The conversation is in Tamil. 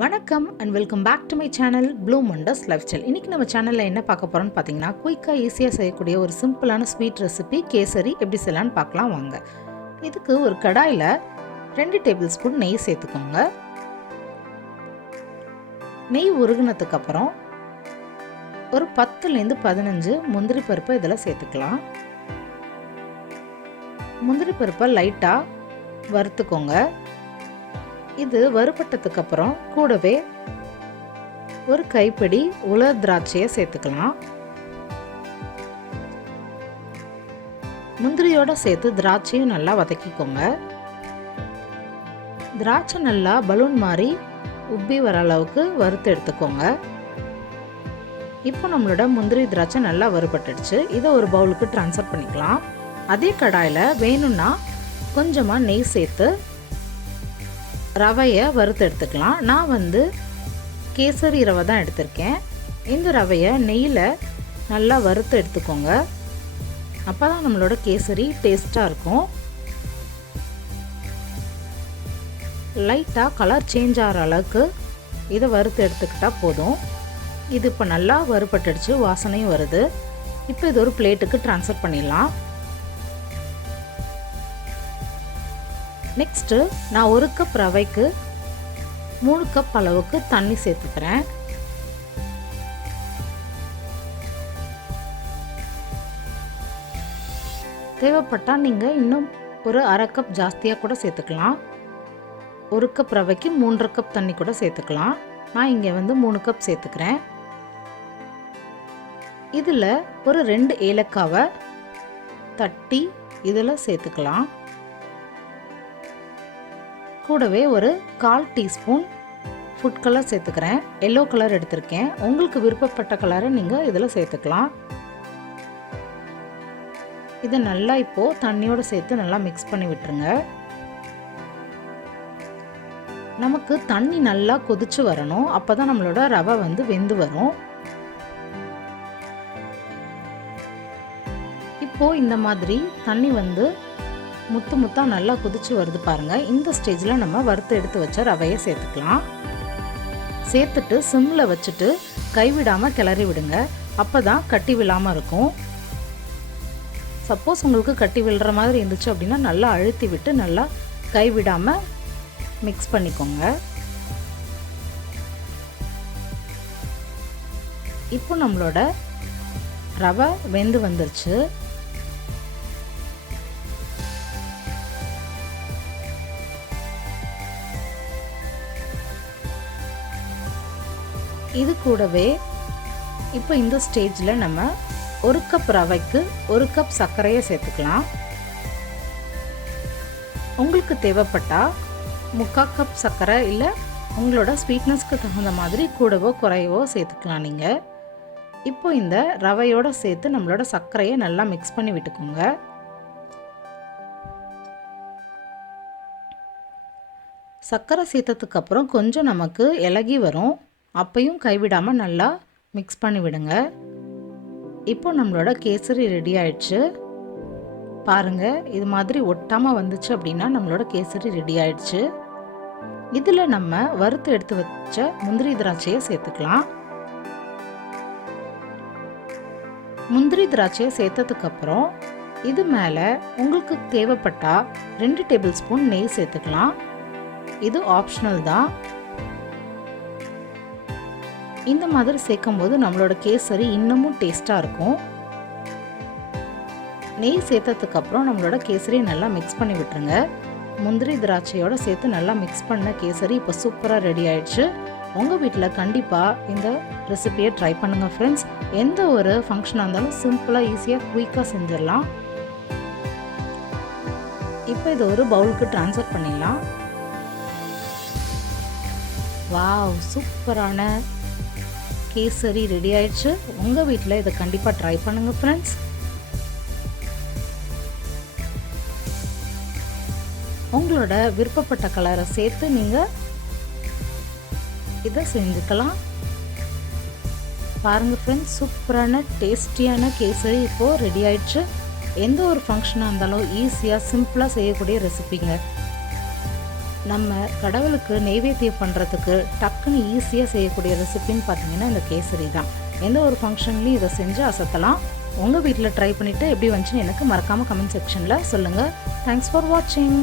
வணக்கம் and welcome back to my channel bloom wonders lifestyle. இன்றைக்கி நம்ம சேனலில் என்ன பார்க்க போகிறோம்னு பார்த்தீங்கன்னா, குயிக்காக ஈஸியாக செய்யக்கூடிய ஒரு சிம்பிளான ஸ்வீட் ரெசிபி கேசரி எப்படி செய்யலான்னு பார்க்கலாம் வாங்க. இதுக்கு ஒரு கடாயில் 2 டேபிள் ஸ்பூன் நெய் சேர்த்துக்கோங்க. நெய் உருகுனதுக்கப்புறம் ஒரு 10லேருந்து 15 முந்திரி பருப்பை இதில் சேர்த்துக்கலாம். முந்திரி பருப்பை லைட்டாக வறுத்துக்கோங்க. இது வறுபட்டதுக்கு அப்புறம் கூடவே ஒரு கைப்பிடி உலர் திராட்சையை சேர்த்துக்கலாம். முந்திரியோட சேர்த்து திராட்சையும் நல்லா வதக்கிக்கோங்க. திராட்சை நல்லா பலூன் மாதிரி உப்பி வர அளவுக்கு வறுத்து எடுத்துக்கோங்க. இப்போ நம்மளோட முந்திரி திராட்சை நல்லா வறுபட்டுடுச்சு. இதை ஒரு பவுலுக்கு ட்ரான்ஸ்ஃபர் பண்ணிக்கலாம். அதே கடாயில் வேணும்னா கொஞ்சமாக நெய் சேர்த்து ரவையை வறுத்து எடுத்துக்கலாம். நான் கேசரி ரவை தான் எடுத்திருக்கேன். இந்த ரவையை நெய்யில் நல்லா வறுத்து எடுத்துக்கோங்க. அப்போ தான் நம்மளோட கேசரி டேஸ்ட்டாக இருக்கும். லைட்டாக கலர் சேஞ்ச் ஆகிற அளவுக்கு இதை வறுத்து எடுத்துக்கிட்டால் போதும். இது இப்போ நல்லா வறுபட்டுடுச்சு, வாசனையும் வருது. இப்போ இது ஒரு பிளேட்டுக்கு ட்ரான்ஸ்ஃபர் பண்ணிடலாம். நெக்ஸ்ட்டு நான் 1 கப் ரவைக்கு 3 கப் அளவுக்கு தண்ணி சேர்த்துக்கிறேன். தேவைப்பட்டால் நீங்கள் இன்னும் ஒரு 1/2 கப் ஜாஸ்தியாக கூட சேர்த்துக்கலாம். 1 கப் ரவைக்கு 3 கப் தண்ணி கூட சேர்த்துக்கலாம். நான் இங்கே 3 கப் சேர்த்துக்கிறேன். இதில் ஒரு 2 ஏலக்காவை தட்டி இதில் சேர்த்துக்கலாம். கூடவே ஒரு 1/4 டீஸ்பூன் ஃபுட் கலர் சேர்த்துக்கிறேன். எல்லோ கலர் எடுத்திருக்கேன். உங்களுக்கு விருப்பப்பட்ட கலரை நீங்கள் இதில் சேர்த்துக்கலாம். இதை நல்லா இப்போது தண்ணியோடு சேர்த்து நல்லா மிக்ஸ் பண்ணி விட்டுருங்க. நமக்கு தண்ணி நல்லா கொதிச்சு வரணும். அப்போ தான் நம்மளோட ரவை வெந்து வரும். இப்போது இந்த மாதிரி தண்ணி முத்து முத்தாக நல்லா கொதிச்சு வருது பாருங்கள். இந்த ஸ்டேஜில் நம்ம வறுத்து எடுத்து வச்ச ரவையை சேர்த்துக்கலாம். சேர்த்துட்டு சிம்மில் வச்சுட்டு கைவிடாமல் கிளறி விடுங்க. அப்போ தான் கட்டி விழாமல் இருக்கும். சப்போஸ் உங்களுக்கு கட்டி விழுற மாதிரி இருந்துச்சு அப்படின்னா நல்லா அழுத்தி விட்டு நல்லா கைவிடாமல் மிக்ஸ் பண்ணிக்கோங்க. இப்போ நம்மளோட ரவை வெந்து வந்துருச்சு. இது கூடவே இப்போ இந்த ஸ்டேஜில் நம்ம 1 கப் ரவைக்கு 1 கப் சர்க்கரையை சேர்த்துக்கலாம். உங்களுக்கு தேவைப்பட்டால் 3/4 கப் சர்க்கரை இல்லை உங்களோட ஸ்வீட்னஸ்க்கு தகுந்த மாதிரி கூடவோ குறையவோ சேர்த்துக்கலாம் நீங்கள். இப்போ இந்த ரவையோடு சேர்த்து நம்மளோட சர்க்கரையை நல்லா மிக்ஸ் பண்ணி விட்டுக்கோங்க. சர்க்கரை சேர்த்ததுக்கப்புறம் கொஞ்சம் நமக்கு இலகி வரும். அப்பையும் கைவிடாமல் நல்லா மிக்ஸ் பண்ணி விடுங்க. இப்போ நம்மளோட கேசரி ரெடி ஆயிடுச்சு பாருங்கள். இது மாதிரி ஒட்டாமல் வந்துச்சு அப்படின்னா நம்மளோட கேசரி ரெடி ஆயிடுச்சு. இதில் நம்ம வறுத்து எடுத்து வச்ச முந்திரி திராட்சையை சேர்த்துக்கலாம். முந்திரி திராட்சையை சேர்த்ததுக்கப்புறம் இது மேலே உங்களுக்கு தேவைப்பட்டால் 2 டேபிள் ஸ்பூன் நெய் சேர்த்துக்கலாம். இது ஆப்ஷனல் தான். இந்த மாதிரி சேர்க்கும்போது நம்மளோட கேசரி இன்னமும் டேஸ்ட்டாக இருக்கும். நெய் சேர்த்ததுக்கப்புறம் நம்மளோட கேசரி நல்லா மிக்ஸ் பண்ணி விட்டுருங்க. முந்திரி திராட்சையோடு சேர்த்து நல்லா மிக்ஸ் பண்ண கேசரி இப்போ சூப்பராக ரெடி ஆயிடுச்சு. உங்கள் வீட்டில் கண்டிப்பாக இந்த ரெசிபியை ட்ரை பண்ணுங்கள் ஃப்ரெண்ட்ஸ். எந்த ஒரு ஃபங்க்ஷனாக இருந்தாலும் சிம்பிளாக ஈஸியாக குயிக்காக செஞ்சிடலாம். இப்போ இது ஒரு பவுலுக்கு ட்ரான்ஸ்ஃபர் பண்ணிடலாம். வாவ், சூப்பரான கேசரி ரெடி ஆயிடுச்சு. உங்கள் வீட்டில் இதை கண்டிப்பாக ட்ரை பண்ணுங்கள் ஃப்ரெண்ட்ஸ். உங்களோட விருப்பப்பட்ட கலரை சேர்த்து நீங்கள் இதை செஞ்சுக்கலாம். பாருங்கள் ஃப்ரெண்ட்ஸ், சூப்பரான டேஸ்டியான கேசரி இப்போது ரெடி ஆயிடுச்சு. எந்த ஒரு ஃபங்க்ஷனாக இருந்தாலும் ஈஸியாக சிம்பிளாக செய்யக்கூடிய ரெசிபிங்க. நம்ம கடவுளுக்கு நெய்வேத்தியம் பண்ணுறதுக்கு டக்குன்னு ஈஸியாக செய்யக்கூடிய ரெசிபின்னு பார்த்தீங்கன்னா இந்த கேசரி தான். எந்த ஒரு ஃபங்க்ஷன்லையும் இதை செஞ்சு அசத்தலாம். உங்கள் வீட்டில் ட்ரை பண்ணிவிட்டு எப்படி வந்துச்சுன்னு எனக்கு மறக்காமல் கமெண்ட் செக்ஷனில் சொல்லுங்கள். தேங்க்ஸ் ஃபார் வாட்சிங்.